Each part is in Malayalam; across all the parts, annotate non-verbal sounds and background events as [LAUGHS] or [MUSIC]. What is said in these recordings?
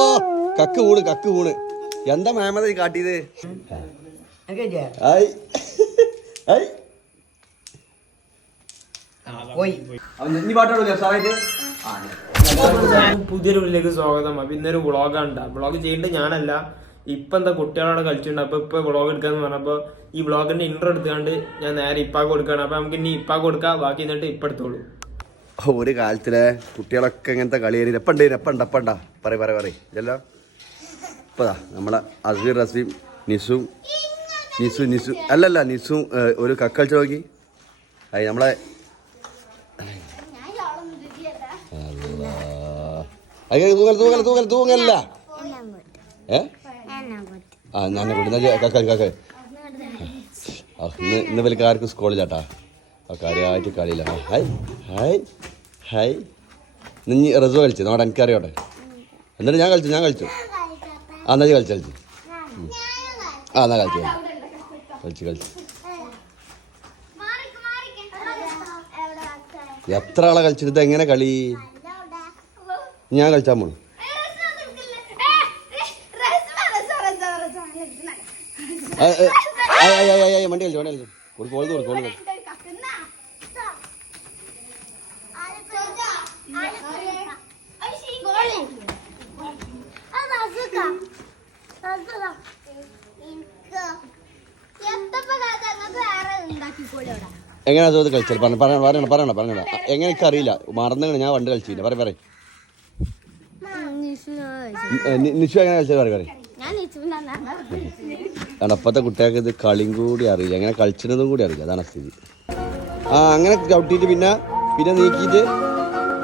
അല്ലോ കക്ക് വീണ് കക്ക് വീണ്. എന്താ മേമത ഈ കാട്ടിയത്? പുതിയൊരു വീട്ടിലേക്ക് സ്വാഗതം. അപ്പൊ ഇന്നൊരു വ്ളോഗാണ് വ്ളോഗ് ചെയ്യേണ്ടത് ഞാനല്ല. ഇപ്പൊ എന്താ കുട്ടികളോടെ കളിച്ചിട്ടുണ്ട്. അപ്പൊ ഇപ്പൊ വ്ളോഗ് എടുക്കാന്ന് പറഞ്ഞപ്പോ ഈ വ്ളോഗിന്റെ ഇന്റർ എടുത്തുകൊണ്ട് ഞാൻ നേരെ ഇപ്പാക്ക് കൊടുക്കാണ്. അപ്പൊ നമുക്ക് ഇനി ഇപ്പാക്ക് കൊടുക്കാം. ബാക്കി എന്നിട്ട് ഇപ്പൊ എടുത്തോളൂ. ഒരു കാലത്തിലെ കുട്ടികളൊക്കെ ഇങ്ങനത്തെ കളിയേരി എപ്പണ്ട് എപ്പണ്ട എപ്പണ്ട പറ പറ പറ ഇതല്ലോ ഇപ്പതാ നമ്മളെ അസീർ റസീം നിസു നിസു നിസു. അല്ലല്ല നിസു ഒരു കക്കളിച്ച് നോക്കി. അത് നമ്മളെ തൂങ്ങല്ല ആ ഞാൻ ഇന്ന് ഇന്ന് വലിയ ആർക്കും സ്കൂളിലാട്ടാ കാര്യമായിട്ട് കളിയില്ല. Hi hi hi. നീ റസു കളിച്ചു നമ്മുടെ എനിക്കറിയോട്ടെ എന്നിട്ട് ഞാൻ കളിച്ചു ഞാൻ കളിച്ചു. ആ എന്നാ ഇജ്ജ് കളിച്ചു കളിച്ചു. ആ എന്നാ കളിച്ചു കളിച്ചു. കളിച്ചു എത്ര ആളെ കളിച്ചിട്ട് എങ്ങനെ കളി? ഞാൻ കളിച്ചാൽ ആ, വണ്ടി കളിച്ചു വണ്ടി കളിച്ചു. കൊടുക്കും കൊടുക്കും കൊടുക്കും എങ്ങനെയാ അത് കളിച്ചത്? പറഞ്ഞ പറയണം പറയണം പറയണ പറഞ്ഞ. എങ്ങനെ എനിക്ക് അറിയില്ല. മറന്നു ഞാൻ വണ്ടി കളിച്ചില്ല പറ പറ നിഷു എങ്ങനെ കളിച്ചത്? പറ പറ അപ്പത്തെ കുട്ടികൾക്ക് ഇത് കളിയും കൂടി അറിയില്ല. എങ്ങനെ കളിച്ചിരുന്നതും കൂടി അറിയില്ല. അതാണ് സ്ഥിതി. ആ അങ്ങനെ ചവിട്ടിയിട്ട് പിന്നെ പിന്നെ നീക്കിയിട്ട്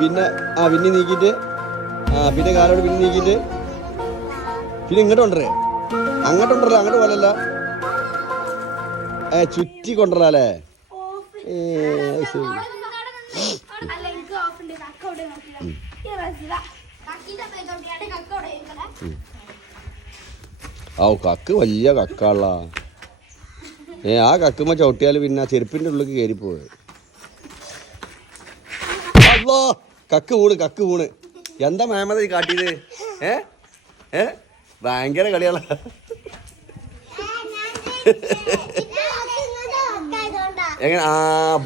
പിന്നെ ആ പിന്നെ നീക്കിയിട്ട് ആ പിന്നെ കാലോട് പിന്നെ നീക്കിയിട്ട് പിന്നെ ഇങ്ങോട്ട് കൊണ്ടുവരേ. അങ്ങോട്ട് കൊണ്ടുവരല അങ്ങോട്ട് പോലല്ല. ഏ ചുറ്റി കൊണ്ടുവരാല്ലേ ഏ അത് ശരി. ആ കക്ക് വലിയ കക്കാള. ഏ ആ കക്കുമ്മ ചവിട്ടിയാൽ പിന്നെ ആ ചെരുപ്പിന്റെ ഉള്ളിൽ കയറിപ്പോയി അല്ലോ കക്ക് വീണ് കക്ക് വീണ്. എന്താ മേമത കാട്ടിയത്? ഏ? ഏ? ഭയങ്കര കളികളാ എങ്ങനെ? ആ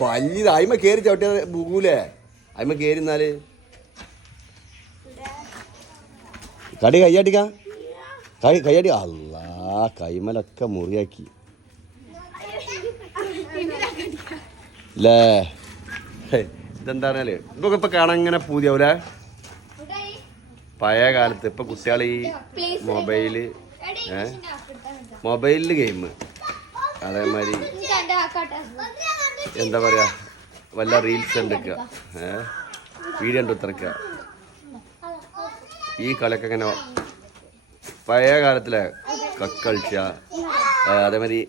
വലിയത് അയിമ കയറി ചവിട്ടിയാൽ ബൂലേ അയിമ കയറി എന്നാൽ കടി കയ്യാട്ടിക്ക? കൈ കയ്യാടി അല്ല കൈമലൊക്കെ മുറിയാക്കി. അല്ലേ പറഞ്ഞാൽ? ഇതൊക്കെ ഇപ്പൊ കാണാൻ ഇങ്ങനെ പൂതിയാവൂലേ? പഴയ കാലത്ത് ഇപ്പൊ കുട്ടികൾ ഈ മൊബൈൽ ഏ? മൊബൈലിൽ ഗെയിം അതേമാതിരി എന്താ പറയാ വല്ല റീൽസ് എടുക്കുക ഏ? വീഡിയോ എടുത്തിറക്കുക ഈ കളിയൊക്കെ ഇങ്ങനെ പഴയ കാലത്തിലെ കക്കളിച്ച അതേമാതിരി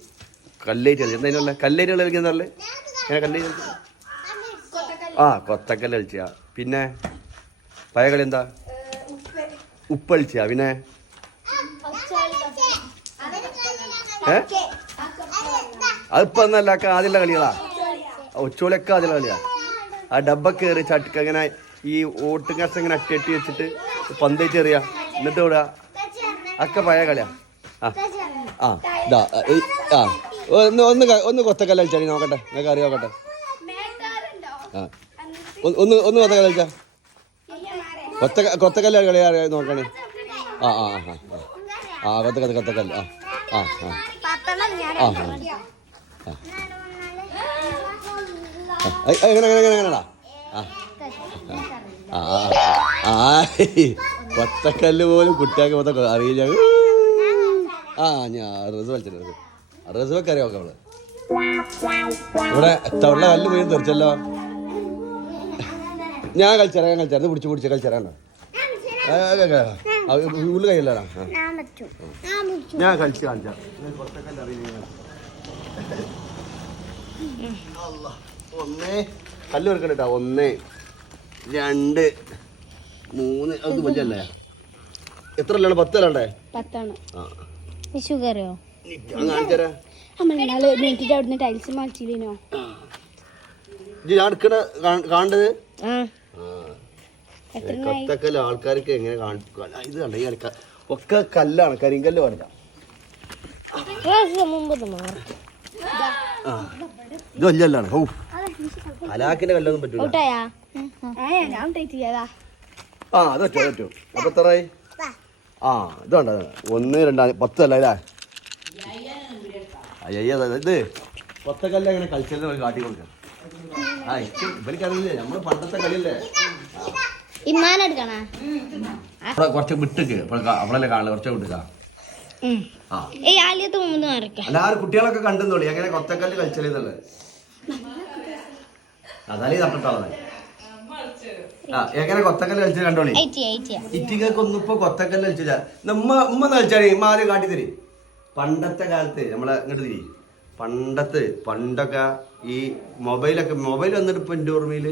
കല്ലേറ്റ് കളിച്ച. എന്താ കല്ലേറ്റ് കളി കളിക്കുന്നല്ലേ ഇങ്ങനെ കല്ലേറ്റ് ആ കൊത്തക്കല്ല് കളിച്ച. പിന്നെ പഴയ കളി എന്താ? ഉപ്പ് കളിച്ച പിന്നെ അതിപ്പോ എന്നല്ല ആദ്യമുള്ള കളികളാ. ഒച്ചോളിയൊക്കെ ആദ്യമുള്ള കളിയാ. ആ ഡബ്ബ കയറി ചട്ടക്ക് അങ്ങനെ ഈ ഓട്ടും കഷ്ടം ഇങ്ങനെ അട്ടി വെച്ചിട്ട് പന്തേറ്റ് എറിയ. എന്നിട്ട് വിടുക ഒക്കെ പഴയ കളിയാ. ആ. ആ ഒന്ന് ഒന്ന് ഒന്ന് കൊത്തക്കല്ല കളിച്ചാടി നോക്കട്ടെ. നിങ്ങൾക്ക് അറിയാം നോക്കട്ടെ. ആ. ഒന്ന് ഒന്ന് കൊത്തക്കല്ല കളിച്ചാ. കൊത്ത കൊത്തക്കല്ല കളി നോക്കണേ? ആ ആ ആ ആ ആ. കൊത്തക്കത്ത് കൊത്തക്കല്ല് ആ ആ ആ. ആ എങ്ങനെ എങ്ങനെ എങ്ങനെ എങ്ങനെടാ? ആ ആ കൊത്തക്കല്ല് പോലും കുട്ടിയാക്കി മൊത്തം അറിയില്ല. ആ ഞാൻ റസ് വലിച്ചിട്ട് റസുവൊക്കെ വെക്കറിയാം അവൾ. ഇവിടെ തവള കല്ല് പോയി തെറിച്ചല്ലോ. ഞാൻ കളിച്ചാ ഞാൻ കളിച്ചാ പിടിച്ച് പിടിച്ച് കളിച്ചേരാണ്ടോ ഉള്ളു കയ്യില്ലടാ ഞാൻ കളിച്ച് കാണിച്ചാ. ഒന്ന്. കല്ല് വെറുക്കണ്ടാ ഒന്ന്. രണ്ട്. മൂന്ന്. അത് മതിയല്ലേ? എത്ര അല്ലാണ് പത്ത് അല്ലാണ്ടേ? പത്താണ്. ഷുഗറോ? ടൈൽസ് മാറ്റിയില്ലേനോ? ഞാൻ എടുക്കണ കാണേണ്ടത് കൊത്തക്കല്ല് ആൾക്കാർക്ക് എങ്ങനെ കാണിക്കും ഇത് കണ്ട? ഈ കളിക്ക. ഒക്കെ കല്ലാണ് കരിങ്കല്ല് ആ ഇത് വലിയ കല്ലാണ്. ഓ ഹലാക്കിന്റെ കല്ലൊന്നും പറ്റൂല. ഞാൻ ടൈറ്റ് ചെയ്യാതാ. ആ അത് പറ്റും അത് അപ്പൊ എത്രയായി ആ ഇത് വേണ്ട ഒന്ന് രണ്ടാം പത്ത് അല്ല അല്ലേ? അയ്യ ഇത്. കൊത്തക്കല്ല് എങ്ങനെ കളിച്ചത് കാട്ടി കൊടുക്കാം ആ ഇവർക്ക് നമ്മൾ പണ്ടത്തെ കളിയല്ലേ? ഇമ്മാനെടുക്കണ? കുറച്ച് വിട്ടുക്ക്. അവളല്ലേ കാണില്ല കുറച്ച് വിട്ടുക എല്ലാവരും കുട്ടികളൊക്കെ കണ്ടെന്നോളി. എങ്ങനെ കൊത്തക്കല്ല് കളിച്ചത് അതാലേ തട്ടിട്ടാളെ ആ എങ്ങനെ കൊത്തക്കല്ല് കളിച്ചത് കണ്ടോളി. ഇറ്റിങ്ങൾക്ക് ഒന്നും ഇപ്പൊ കൊത്തക്കല്ല് കളിച്ചില്ല. നമ്മ ഉമ്മ കളിച്ചാടി. ഉമ്മ ആദ്യം കാട്ടി തരി. പണ്ടത്തെ കാലത്ത് നമ്മളെ ഇങ്ങോട്ട് തിരി. പണ്ടത്തെ പണ്ടൊക്കെ ഈ മൊബൈലൊക്കെ മൊബൈൽ വന്നിട്ട് ഇപ്പൊ എന്റെ ഓർമ്മയിൽ?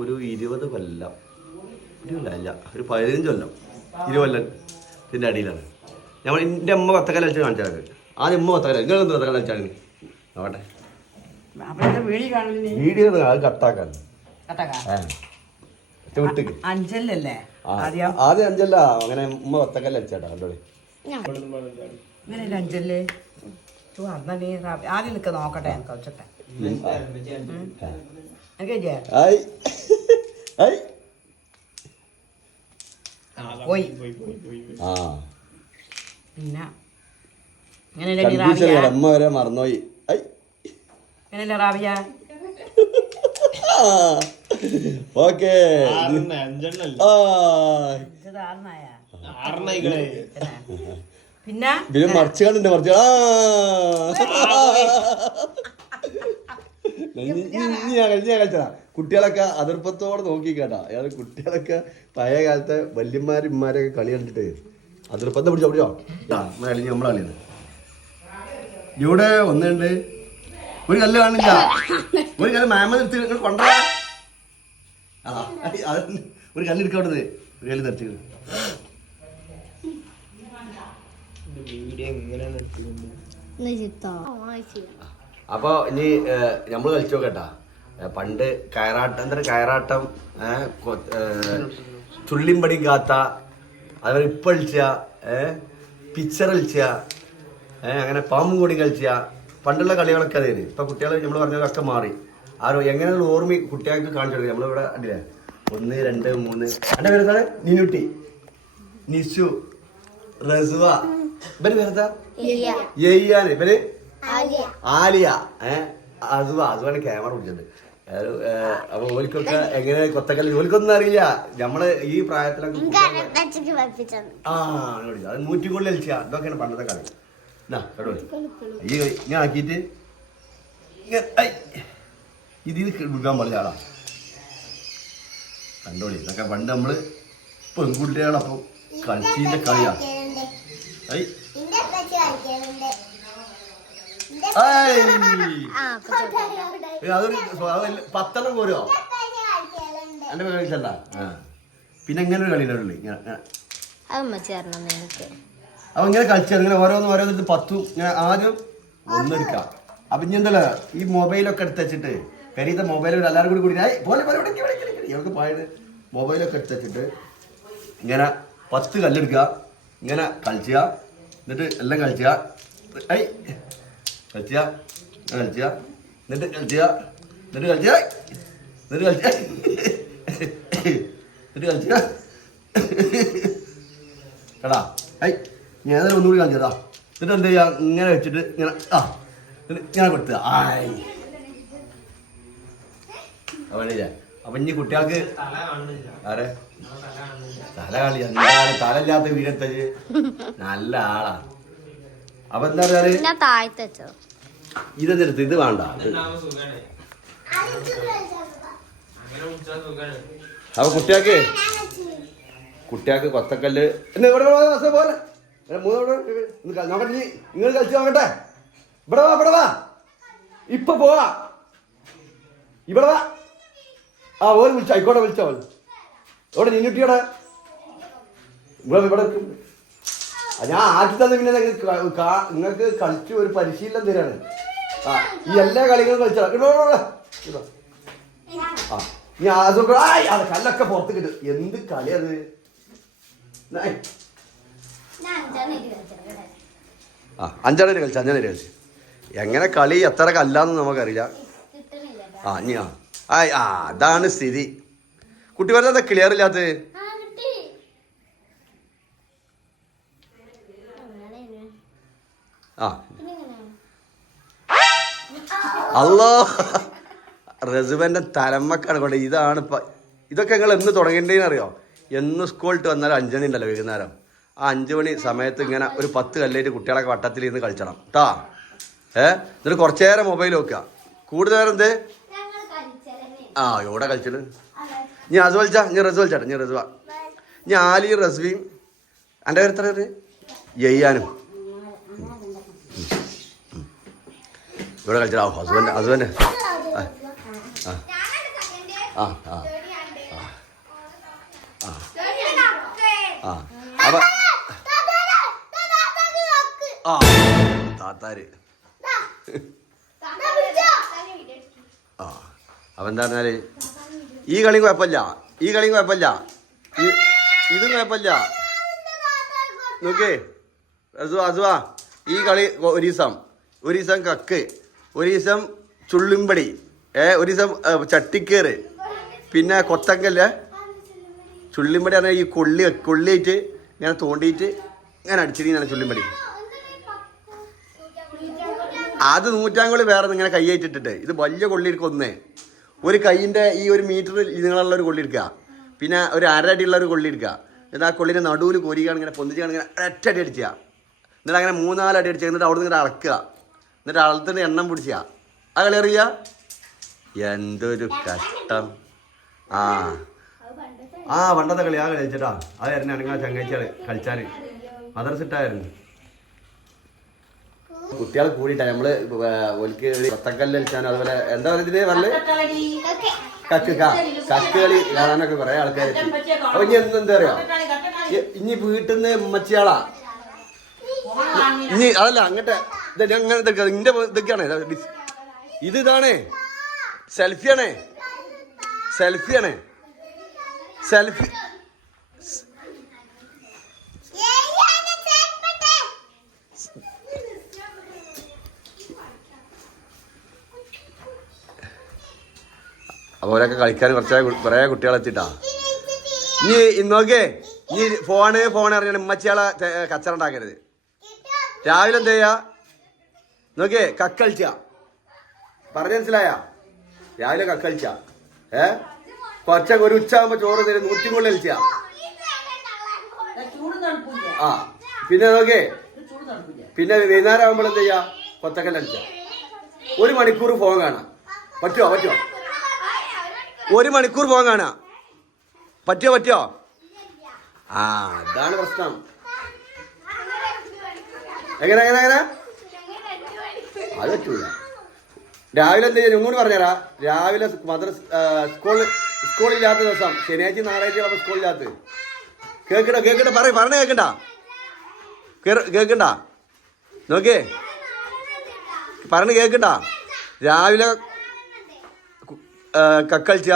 ഒരു ഇരുപത് കൊല്ലം. ഇരുപത് അല്ല ഒരു പതിനഞ്ച് കൊല്ലം. ഇരുപത് കൊല്ലം ഇതിന്റെ അടിയിലാണ്. ഞമ്മൾ എന്റെ അമ്മ കൊത്തക്കല്ല് വെച്ച് കാണിച്ചാൽ ആദ്യം ഉമ്മ കൊത്തക്കല്ല് നിങ്ങൾ എന്ത് കൊത്തക്കല്ല് വെച്ചാണ് അവരുടെ വീഡിയോ അത് കട്ടാക്കാൻ. വിട്ടിക്ക്. അഞ്ചലല്ലേ ആ, ആദ്യം? അഞ്ചല്ല. അങ്ങനെ ഉമ്മ കൊത്തക്കല്ല് കളിച്ചാട്ടാ കണ്ടോളി. അഞ്ചല്ലേ? ആദ്യം നിൽക്ക നോക്കട്ടെ ഞാൻ വെച്ചിട്ടെ എനിക്ക് പോയി. ആ. പിന്നെ ഇങ്ങനെയല്ലേ നീ കൺഫ്യൂഷൻ അമ്മ വരെ മറന്നുപോയി. ഐ. [LAUGHS] ഓക്കേ. അഞ്ചെണ്ണല്ലേ? ആ. ഇത് പിന്നെ? മറിച്ച് കണ്ടിണ്ട് മറിച്ച്. ആ. ഞാൻ കളി- ഞാൻ കളിച്ചതാ കുട്ടികളൊക്കെ അതിർപ്പത്തോടെ നോക്കി കേട്ടാ അയാൾ കുട്ടികളൊക്കെ പഴയ കാലത്തെ വല്യന്മാരും ഇമ്മാരൊക്കെ കളി കണ്ടിട്ട്. അതിർപ്പത്തെ പിടിച്ചോ പിടിച്ചോ. കളി നമ്മളെ കളിയാണ് ഇവിടെ ഒന്നുണ്ട് ഒരു കല്ല് കാണില്ല. ഒരു കല്ല് മാമ നിർത്തി അത് ഒരു കല്ല് എടുക്കവിടുന്നത് ഒരു കല്ല് നിർത്തി വീഡിയോ എങ്ങനെയാണ് എടുത്തിട്ടുണ്ട് ചിത്തോ അപ്പൊ ഇനി നമ്മൾ കളിച്ചു നോക്കട്ടാ. പണ്ട് കയറാട്ടം എന്താ കയറാട്ടം ചുള്ളിമ്പടി കാത്ത അതുപോലെ ഇപ്പൊ കളിച്ച പിച്ചർ കളിച്ച അങ്ങനെ പാമ്പും കൂടി കളിച്ച പണ്ടുള്ള കളികളൊക്കെ അതേ ഇപ്പൊ കുട്ടികൾ നമ്മൾ പറഞ്ഞതൊക്കെ മാറി. ആരോ എങ്ങനെയുള്ള ഓർമ്മ കുട്ടികൾക്ക് കാണിച്ചു കൊടുക്കുക. നമ്മളിവിടെ അല്ലേ ഒന്ന് രണ്ട് മൂന്ന്. എന്റെ പേരെന്താണ് നിനുട്ടി. നിഷു റസുവ. ഇവർ പേരെന്താ? യെയ്യാന് ഇവർ? ആലിയ ഏഹ് അത് അതുമാണ് ക്യാമറ പിടിച്ചത്. അപ്പൊ ഓലിക്കൊക്കെ എങ്ങനെ കൊത്തക്കല്ല് ഓലിക്കൊന്നും അറിയില്ല. നമ്മൾ ഈ പ്രായത്തിലൊക്കെ ആ. അത് നൂറ്റിക്കൊള്ളി അലിച്ച ഇതൊക്കെയാണ് പണ്ടത്തെ കളി. ഈ ഇങ്ങനെ ആക്കിയിട്ട്. ഇതിൽ വിൽക്കാൻ പാടില്ല ആളാ. കണ്ടോളി ഇതൊക്കെ? പണ്ട് നമ്മൾ പെൺകുട്ടികളപ്പം കളിച്ചിന്റെ കളിയാ. ഐ. അതൊരു പത്തെണ്ണം പോരോ? എന്റെ കളിച്ചല്ല പിന്നെ ഇങ്ങനെ ഒരു കളിയിലുള്ളു അപ്പൊ ഇങ്ങനെ കളിച്ചാൽ ഇങ്ങനെ ഓരോന്ന് ഓരോന്നിട്ട് പത്തും ഇങ്ങനെ ആദ്യം ഒന്നെടുക്കാം. അപ്പൊ ഇനി എന്തല്ല? ഈ മൊബൈലൊക്കെ എടുത്ത് വെച്ചിട്ട് പെരീത്തെ മൊബൈൽ എല്ലാവരും കൂടി കൂടി "ഏയ്, പോലെ പോലെ ഇവർക്ക് പായത് മൊബൈലൊക്കെ എടുത്ത് വെച്ചിട്ട് ഇങ്ങനെ പത്ത് കല്ലെടുക്കുക ഇങ്ങനെ കളിച്ചുക എന്നിട്ട് എല്ലാം കളിച്ചുക ഐ. എന്നിട്ട് കളിച്ച? എന്നിട്ട് കളിച്ച? എന്നിട്ട് കളിച്ച? എടാ ഐ ഞാൻ ഏതായാലും ഒന്നുകൂടി കളിച്ചതാ. എന്നിട്ട് എന്ത് ചെയ്യാ? ഇങ്ങനെ വെച്ചിട്ട് ഇങ്ങനെ ആ ഇങ്ങനെ കൊടുത്ത ആയി. അപ്പൊ ഇനി കുട്ടികൾക്ക് തല ആരെ? തല തല കളി എന്താണ് തലയില്ലാത്ത വീരത്തച്ച് നല്ല ആളാ. അപ്പൊ എന്താ പറയാ താഴത്ത് ഇതെടുത്ത് ഇത് വേണ്ട. അപ്പൊ കുട്ടിയാക്ക്? കുട്ടിയാക്ക് കൊത്തക്കല്ല് എന്നാ ഇവിടെ പോലെ. നോക്കട്ടെ നീ നിങ്ങൾ കളിച്ച് നോക്കട്ടെ. ഇവിടെ വാ ഇവിടെ വാ. ഇപ്പൊ പോവാ. ഇവിടെ വാ. ആ ഓര് വിളിച്ചോ ആയിക്കോട്ടെ വിളിച്ചോ എവിടെ നിന്നുട്ടിയോടെ ഇവിടെ ഇവിടെ ഞാൻ ആദ്യത്തെ പിന്നെ നിങ്ങൾക്ക് നിങ്ങൾക്ക് കളിച്ച് ഒരു പരിശീലനം തരാണ്. ആ ഈ എല്ലാ കളികളും കളിച്ചാ. ഇവിടെ, ഇവിടെ, ഇവിടെ. ഇവിടെ. ആ ആയ്, അത് കല്ലൊക്കെ പുറത്ത് കിട്ടും. എന്ത് കളി അത്. ആ അഞ്ചാണേര് കളിച്ചു അഞ്ചാണേര് കളിച്ചു. എങ്ങനെ കളി എത്ര കല്ലാന്ന് നമുക്കറിയില്ല. ആ ഇനി ആ. അതാണ് സ്ഥിതി. കുട്ടി പറഞ്ഞാ ക്ലിയർ ഇല്ലാത്തത്? ആ. അല്ലോ റസുബന്റെ തലമ്മക്കാണ് കൊണ്ട് ഇതാണ് ഇപ്പം ഇതൊക്കെ നിങ്ങൾ എന്ന് തുടങ്ങേണ്ടതെന്ന് അറിയോ? എന്ന് സ്കൂളിട്ട് വന്നാൽ അഞ്ചണി ഉണ്ടല്ലോ വൈകുന്നേരം. ആ അഞ്ച് മണി സമയത്ത് ഇങ്ങനെ ഒരു പത്ത് കല്ലേറ്റ് കുട്ടികളൊക്കെ വട്ടത്തിൽ ഇരുന്ന് കളിച്ചണം. കേട്ടാ ഏ? എന്നിട്ട് കുറച്ചു നേരം മൊബൈൽ നോക്കുക. കൂടുതൽ നേരം എന്ത്? ആ എവിടെ കളിച്ചത് നീ അത് കളിച്ചാ നീ റസ് കളിച്ചാട്ടെ നീ റസുവ നീ ആലിയും റസ്വിയും എന്റെ പേര് എത്ര ഇവിടെ കളിച്ചാ ഹസ്ബൻഡ് ഹസ്ബൻഡ്. ആ ആ താത്താര്. ആ അപ്പൊ പറഞ്ഞാൽ ഈ കളി കുഴപ്പമില്ല. ഈ കളി കുഴപ്പമില്ല. ഇതും കുഴപ്പമില്ല. നോക്കേ അസുവാ അസുവാ ഈ കളി ഒരു ദിവസം ഒരു ദിവസം കക്ക്. ഒരു ദിവസം ചുള്ളിമ്പടി. ഏ ഒരു ദിവസം ചട്ടിക്കേറ്. പിന്നെ കൊത്തങ്കല്ല. ചുള്ളിമ്പടി പറഞ്ഞാൽ ഈ കൊള്ളി കൊള്ളിയിട്ട് ഇങ്ങനെ തോണ്ടിയിട്ട് ഇങ്ങനെ അടിച്ചിരിക്കുന്നതാണ് ചുള്ളിമ്പടി. അത് നൂറ്റാങ്കുളി വേറെ ഇങ്ങനെ കൈയേറ്റിട്ടിട്ട് ഇത് വലിയ കൊള്ളിയിരിക്കും ഒന്നേ. ഒരു കൈയിന്റെ ഈ ഒരു മീറ്റർ നീളമുള്ള ഒരു കൊള്ളി എടുക്കുക പിന്നെ ഒരു അര ഉള്ള ഒരു കൊള്ളി എടുക്കുക എന്നിട്ട് ആ കൊള്ളിന്റെ നടുവിൽ കോരിക്കുകയാണ് ഇങ്ങനെ പൊന്തിച്ചാണ് ഇങ്ങനെ ഒറ്റ അടി അടിക്കുക എന്നിട്ട് അങ്ങനെ മൂന്നാലടി അടി അടിക്കുക എന്നിട്ട് അവിടെ നിന്ന് ഇങ്ങനെ അളക്കുക എന്നിട്ട് ആളത്തിന് എണ്ണം പിടിച്ചാ. ആ കളി അറിയുക എന്തൊരു കഷ്ടം. ആ. ആ പണ്ടത്തെ കളി ആ കളി കളിച്ചിട്ടാ. അതായിരുന്നു അനങ്ങാ ചങ്ങാഴ്ച കളിച്ചാൽ മദർസിട്ടായിരുന്നു കുട്ടികൾ കൂടിയിട്ടാ. നമ്മൾ ഒലിക്ക് കൊത്തക്കല്ല് കളിച്ചാൻ അതുപോലെ എന്താ പറയുന്നത് പറഞ്ഞ് കക്ക് കക്ക് കളി കാണാനൊക്കെ കുറെ ആൾക്കാർ അപ്പൊ ഇനി എന്താ പറയാ? ഇനി വീട്ടിൽ നിന്ന് ഉമ്മച്ചിയാളാ. ഇനി അതല്ല അങ്ങട്ടെ ഇത് ഞാൻ അങ്ങനെ ഇതൊക്കെ ഇന്റെ ഇതാ ഇതാണേ. സെൽഫിയാണേ. സെൽഫിയാണേ. സെൽഫി അപ്പോൾ അവരൊക്കെ കളിക്കാൻ കുറച്ച് കുറേ കുട്ടികളെത്തിട്ടാ നീ നോക്കേ നീ ഫോണ് ഫോൺ അറിയണം ഉമ്മച്ചിയാളെ കച്ചറ ഉണ്ടാക്കരുത്. രാവിലെ എന്ത് ചെയ്യാ? നോക്കേ കക്കളിച്ച പറഞ്ഞു മനസ്സിലായ? രാവിലെ കക്കളിച്ച ഏ? കൊച്ച ഒരു ഉച്ച ചോറ് തരും നൂറ്റിക്കുള്ളിൽ തണുപ്പില്ല. ആ പിന്നെ നോക്കേ പിന്നെ വൈകുന്നേരം ആകുമ്പോൾ എന്ത് ചെയ്യാ? കൊത്തക്കല്ല് ഒരു മണിക്കൂർ ഫോൺ കാണാം. പറ്റുമോ പറ്റുമോ ഒരു മണിക്കൂർ ഫോൺ കാണാ. പറ്റുമോ പറ്റുമോ ആ അതാണ് പ്രശ്നം. എങ്ങനെ എങ്ങനെ എങ്ങനെ? അത് പറ്റൂല രാവിലെ എന്ത് ചെയ്യും? ഇങ്ങോട്ട് പറഞ്ഞുതരാ രാവിലെ മദ്രസ് സ്കൂൾ സ്കൂളില്ലാത്ത ദിവസം ശനിയാഴ്ച ഞായറാഴ്ച സ്കൂളില്ലാത്ത. കേക്കണ്ട കേക്കണ്ട പറ പറഞ്ഞ കേക്കണ്ട കേക്കണ്ട നോക്കേ പറഞ്ഞ് കേക്കണ്ട രാവിലെ കക്കളിച്ച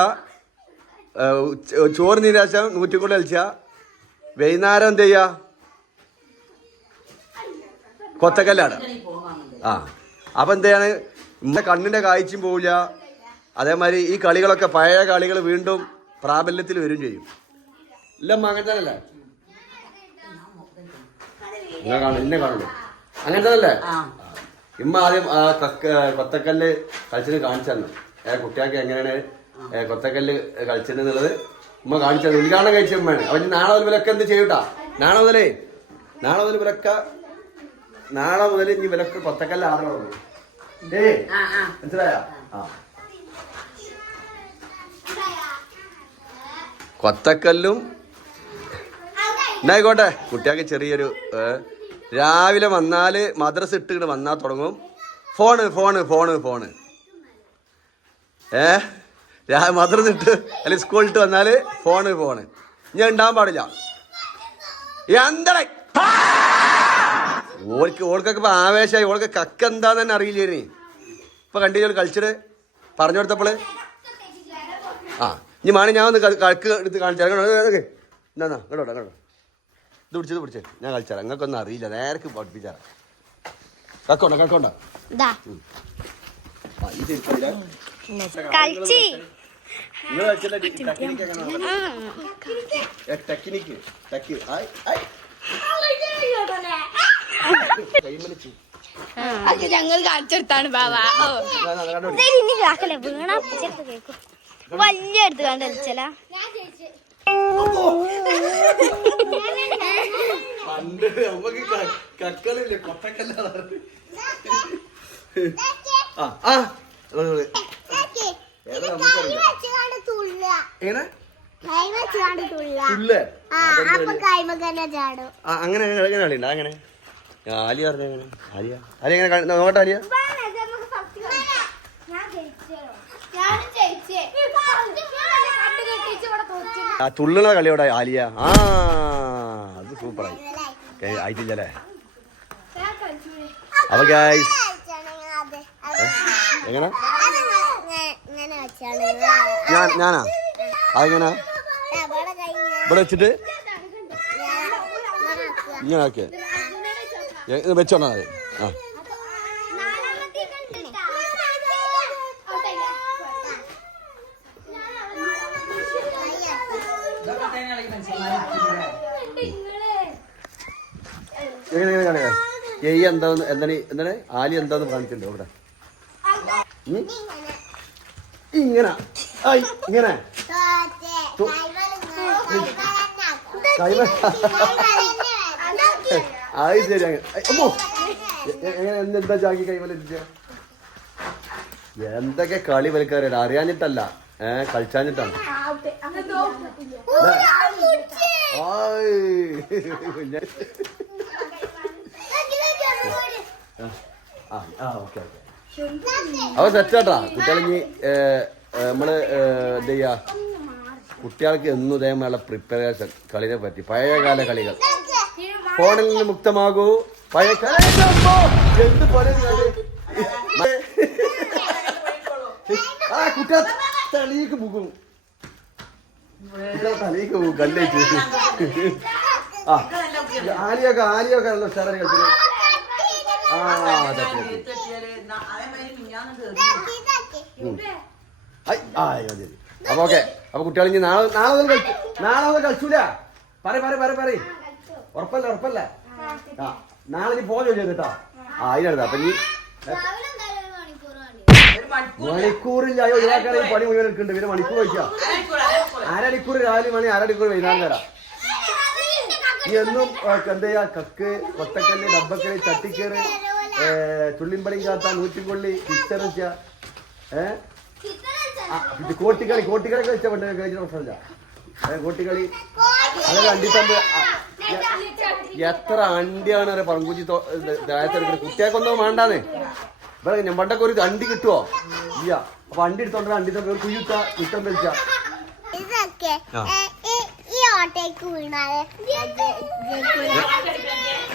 ചോറ് നീരാശം നൂറ്റിക്കൂടെ കളിച്ച വൈകുന്നേരം എന്ത് ചെയ്യാ? കൊത്തക്കല്ലാണ്. ആ. അപ്പം എന്താണ്? ഇന്ന കണ്ണിന്റെ കാഴ്ചയും പോവില്ല. അതേമാതിരി ഈ കളികളൊക്കെ പഴയ കളികൾ വീണ്ടും പ്രാബല്യത്തിൽ വരും ചെയ്യും. ഇല്ല അങ്ങനെ തന്നെയല്ലേ? എന്നെ കാണും എന്നെ കാണുള്ളൂ അങ്ങനെ തന്നെയല്ലേ? ഇമ്മ ആദ്യം ആ കക്ക കൊത്തക്കല്ല് കളിച്ചിട്ട് കാണിച്ചു തന്നു. ഏ കുട്ടികൾക്ക് എങ്ങനെയാണ് കൊത്തക്കല്ല് കളിച്ചിട്ടുള്ളത് ഉമ്മ കാണിച്ചു തന്നു. ഉദ്ഘാടനം കഴിച്ച ഉമ്മയാണ്. അവൻ നാളെ മുതൽ വിലക്ക എന്ത് ചെയ്യൂട്ടാ നാളെ മുതലേ നാളെ മുതൽ വിലക്ക നാളെ മുതൽ ഇനി വിലക്ക് കൊത്തക്കല്ല് ആടണം ഏ ആ ആ മനസ്സിലായോ? ആ. കൊത്തക്കല്ലും. എന്നായിക്കോട്ടെ കുട്ടിയാക്ക് ചെറിയൊരു രാവിലെ വന്നാൽ മദ്രസ് ഇട്ടിട്ട് വന്നാൽ തുടങ്ങും. Phone phone phone phone. ഏ രാ മദ്രസ് ഇട്ട് അല്ലെങ്കിൽ സ്കൂളിട്ട് വന്നാൽ ഫോണ് ഫോണ്. ഞാൻ ഉണ്ടാകാൻ പാടില്ല. എന്താ ഓൾക്ക് ഓൾക്കൊക്കെ ഇപ്പൊ ആവേശമായി. ഓൾക്ക് കക്ക എന്താന്ന് തന്നെ അറിയില്ലേ ഇപ്പൊ കണ്ടില്ല കളിച്ചിട്ട് പറഞ്ഞു കൊടുത്തപ്പോൾ ആ ഇനി മാണി ഞാൻ ഒന്ന് കക്ക് എടുത്ത് കാണിച്ചാൽ എന്നാ കേട്ടോ കേട്ടോ ഇത് പിടിച്ചത് പിടിച്ചേ ഞാൻ കളിച്ചാൽ അങ്ങക്കൊന്നും അറിയില്ല. നേരക്ക് പഠിപ്പിച്ചാൽ കക്കോണ്ട കക്കോണ്ട. കളിച്ചി ടെക്നിക്ക് ടെക്നിക്ക് ടെക്ക് ആയ് അത് ഞങ്ങൾ കാണിച്ചെടുത്താണ് ബാബാ വീണ വലിയ എടുത്ത് കണ്ട് കളിച്ചല പണ്ട് നമുക്ക് കക്കളില്ലേ അങ്ങനെ എങ്ങനെ കളിയുണ്ട്. അങ്ങനെ ആലിയ പറഞ്ഞ ആലിയ. ആലിയ എങ്ങനെ നോക്കട്ടെ ആലിയ. ആ തുള്ളുന്ന കളിയോടെ ആലിയ. ആ അത് സൂപ്പറായി ആയിട്ടില്ലല്ലേ അപ്പൊ ഗായ്സ് എങ്ങനെ? ഞാൻ ഞാനാ? അതെങ്ങനെ? ഇവിടെ വെച്ചിട്ട്? ഇങ്ങനെ ആക്കിയ. വെച്ചോണ്ടാ മതി. ആ. എങ്ങനെ എങ്ങനെ കാണുക എയ്യ എന്താന്ന് എന്താണ് എന്താണ്? ആലി എന്താന്ന് കാണിച്ചിട്ടുണ്ടോ ഇവിടെ? ഇങ്ങനെ. ആയി ഇങ്ങനെ. ആയി ശരി അങ്ങനെ. അമ്മോ. എങ്ങനെ എന്താ ചാക്കി കൈമലിച്ച എന്തൊക്കെ കളി വലിക്കാറില്ല അറിയാഞ്ഞിട്ടല്ല. ഏ കളിച്ചാഞ്ഞിട്ടാണ്. അപ്പൊ സെറ്റാട്ടാ കുട്ടികളിഞ്ഞി നമ്മൾ എന്ത് ചെയ്യാ കുട്ടികൾക്ക് എന്നും ഇതേമായുള്ള പ്രിപ്പറേഷൻ കളിനെ പറ്റി. പഴയകാല കളികൾ. ഫോണിൽ നിന്ന് മുക്തമാകൂ. പഴയ എന്ത് ആ കുട്ടികൾ തലയിലേക്ക് പോകും കല്ലേറ്റ് ആ ആലിയൊക്കെ ആലിയൊക്കെ നല്ല ഉഷാറായി. അപ്പൊ ഓക്കെ. അപ്പൊ കുട്ടികൾ ഇനി നാളെ നാളെ കളിച്ചു നാളെ കളിച്ചൂല. പറ പറ പറ പറ ഉറപ്പല്ല ഉറപ്പല്ല? ആ നാളെ നീ പോകാൻ ചോദിച്ചു കേട്ടോ ആ അതിനടുത്ത് അപ്പൊ നീ മണിക്കൂറില്ല. അയ്യോ പണി മുഴുവൻ എടുക്കുന്നുണ്ട്. പിന്നെ മണിക്കൂർ വയ്ക്കാം അരടിക്കൂർ രാവിലെ മണി അരടിക്കൂർ വൈകുന്നേരം തരാം നീ എന്നും എന്താ ചെയ്യാ? കക്ക് കൊത്തക്കല്ല് ഡബ്ബക്കൽ തട്ടിക്കേറ് ചുള്ളിമ്പടി കാത്ത നൂറ്റിക്കൊള്ളി പിക്ചർ വെച്ച ഏഹ് കോട്ടിക്കളി കോട്ടിക്കളി വെച്ച പണ്ട് കഴിച്ച പ്രശ്നമില്ല. കോട്ടിക്കളി അതായത് അണ്ടിത്തമ്പ് എത്ര അണ്ടിയാണ് അറിയ പറങ്കുച്ചി താഴത്തെടുക്കുന്നത് കുട്ടിയാക്കൊന്നും വേണ്ടാന്നേ. ഇവിടെ പണ്ടൊക്കെ ഒരു അണ്ടി കിട്ടുവോ? ഇല്ല. അപ്പൊ അണ്ടി എടുത്തോണ്ട് അണ്ടി തന്നെ ഒരു കുയ്യുത്ത കുറ്റം വലിച്ച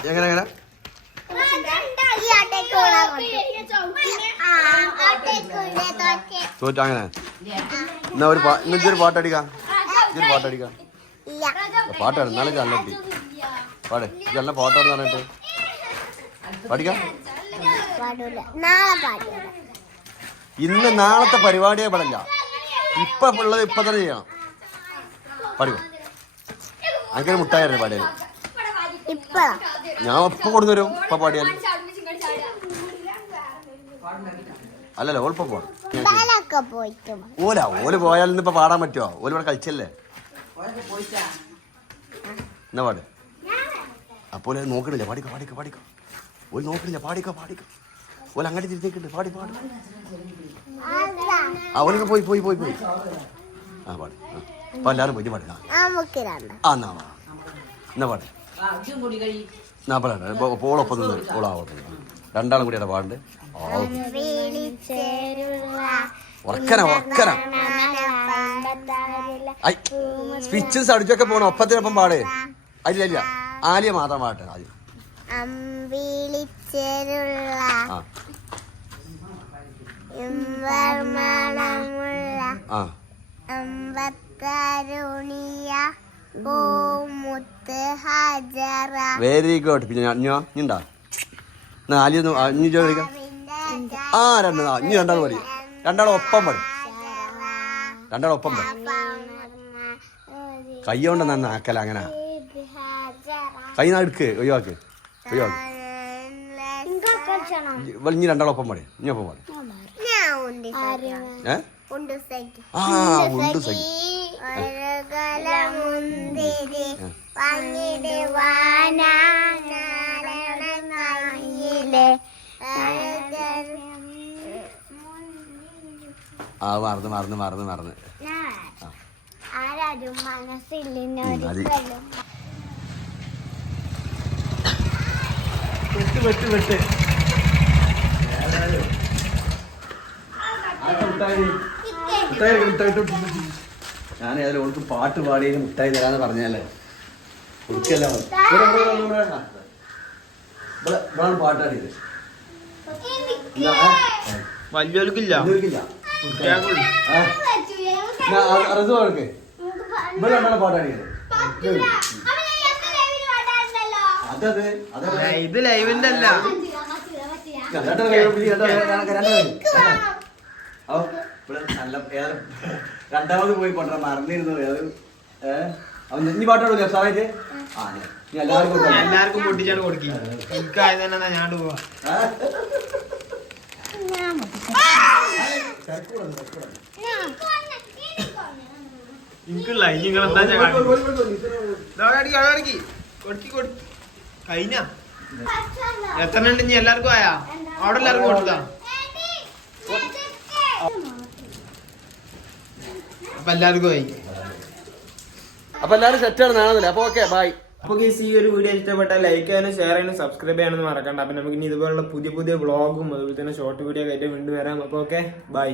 എങ്ങനെ എങ്ങനെ? തോറ്റ. അങ്ങനെ? എന്നാ ഒരു പാ ഇന്ന് ഇജ്ജൊരു പാട്ടടിക്കാം പാട്ടടിക്കാം പാട്ടാണ് എന്നാലും ചല്ലട്ടി പാട്. ഫോട്ടോ പാട്ടാണെന്ന് പറഞ്ഞിട്ട്. പഠിക്കാം. ഇന്ന് നാളത്തെ പരിപാടിയെ പാടില്ല. ഇപ്പൊ ഉള്ളത് ഇപ്പൊ തന്നെ ചെയ്യണം. പഠിക്കും. അങ്ങനെ മുട്ടായിരുന്നു ഇപ്പഴാ ഞാൻ ഇപ്പൊ കൊടുത്തുവരും ഇപ്പൊ പാടിയാൽ. അല്ലല്ല ഓൾപ്പം വാ. ഓല പോയാൽ ഇന്നിപ്പോ പാടാൻ പറ്റുമോ ഓൽ ഇവിടെ കളിച്ചല്ലേ? എന്നാ പാട്. അപ്പോൾ നോക്കണില്ല. പാടിക്ക പാടിക്ക പാടിക്ക. ഒരു നോക്കണില്ല. പാടിക്ക പാടിക്ക. ഓൽ അങ്ങോട്ട് തിരിഞ്ഞേക്കുണ്ട് പാടി പാടി. അവനൊക്കെ പോയി പോയി പോയി പോയി. ആ പാടി. അപ്പൊ എല്ലാവരും പോയി ആ. പാട് ആ. എന്നാ പാ. എന്നാ പാട്. എന്നാ പാടാ ഓളൊപ്പം നിന്ന് ഓളാവട്ടെ രണ്ടാളും കൂടിയാണ് പാടുണ്ട് ആ വിളിച്ചേരുള്ള ഉറക്കന ഉറക്കന. സ്പിച്ചും സടിച്ചൊക്കെ പോണം ഒപ്പത്തിനൊപ്പം പാടേ. അല്ല ഇല്ല. ആലിയ മാത്രം പാട്ടെ ആദ്യം ആ. വെരി ഗുഡ് പിന്നെ അഞ്ഞോ ഞാൻ ഉണ്ടാ? നാല് അഞ്ഞു ചോദിക്കാം ആ രണ്ട് അഞ്ഞു രണ്ടാൾ പഠി രണ്ടാളും ഒപ്പം പഠി രണ്ടാളും ഒപ്പം പഠി കൈ കൊണ്ട് നന്ന അങ്ങനെ. കൈ നടുക്ക് ഒഴിവാക്ക് ഒഴിവാക്ക് ഇനി രണ്ടാളൊപ്പം പാടി ഇനി ഒപ്പം പാടി. ആ ഉണ്ട് സഖി ആ മറന്ന് മറന്ന് മറന്ന് മറന്ന്. ആരാരും മനസ്സില്ല ഉം, അത് വെട്ട് വെട്ട് വെട്ട്. ഞാൻ ഏതായാലും ഓൾക്ക് പാട്ട് പാടി മുട്ടായി തരാന്ന് പറഞ്ഞാലേ കൊടുക്കല്ല പാട്ടാടിയത് കുട്ടികൾക്കുള്ളൂ അറസ് ഇത് ലൈവിന്റെ അല്ല രണ്ടാമത് പോയി കൊണ്ട മറന്നിരുന്നു. ഇനി പാട്ടാടൂല്ലേ സാറായിട്ട് ആ എല്ലാവർക്കും. എല്ലാവർക്കും പൊട്ടിച്ചാണ് കൊടുക്കി. എനിക്കായത് തന്നെ ഞാൻ പോവാ. എനിക്കുള്ള നിങ്ങൾ എന്താ കൊടുക്കി കൊടുക്കി. കഴിഞ്ഞ? എത്ര ഉണ്ട് ഇനി എല്ലാവർക്കും ആയാ? അവിടെ എല്ലാവർക്കും കൊടുത്താ? അപ്പൊ എല്ലാവർക്കും ആയി. അപ്പൊ എല്ലാരും സെറ്റാണ് നാളെ അപ്പൊ ഓക്കെ ബൈ അപ്പൊ guys, ഈ ഒരു വീഡിയോ ഇഷ്ടപ്പെട്ടാൽ ലൈക്ക് ചെയ്യാനും ഷെയർ ചെയ്യാനും സബ്സ്ക്രൈബ് ചെയ്യാനും മറക്കണ്ട. അപ്പൊ നമുക്ക് ഇനി ഇതുപോലുള്ള പുതിയ പുതിയ വ്ളോഗും അതുപോലെ തന്നെ ഷോർട്ട് വീഡിയോ ആയിട്ട് വീണ്ടും വരാം. അപ്പൊ ഓക്കെ ബൈ